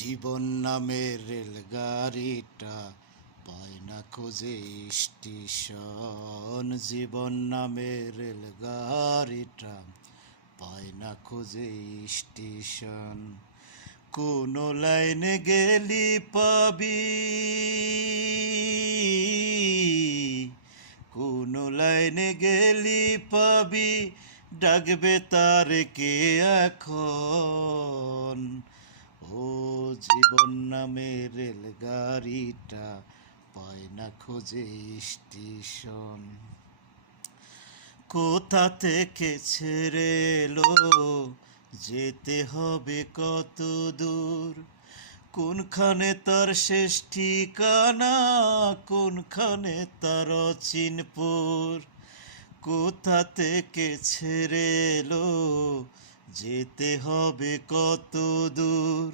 জীবন নামের রেলগাড়িটা পায় না খোঁজে স্টেশন। জীবন নামের রেলগাড়িটা পায় না খোঁজে স্টেশন। কোন লাইনে গেলি পাবি, কোন লাইনে গেলি পাবি, ডাকবে তার কে এখন। ও জীবন নামের রেলগাড়িটা পায় না খোঁজে স্টেশন। কোথা থেকে ছেড়ে এলো, যেতে হবে কত দূর, কোনখানে তার শেষ ঠিকানা, কোনখানে তার অচিনপুর। কোথা থেকে ছেড়ে এলো, যেতে হবে কত দূর,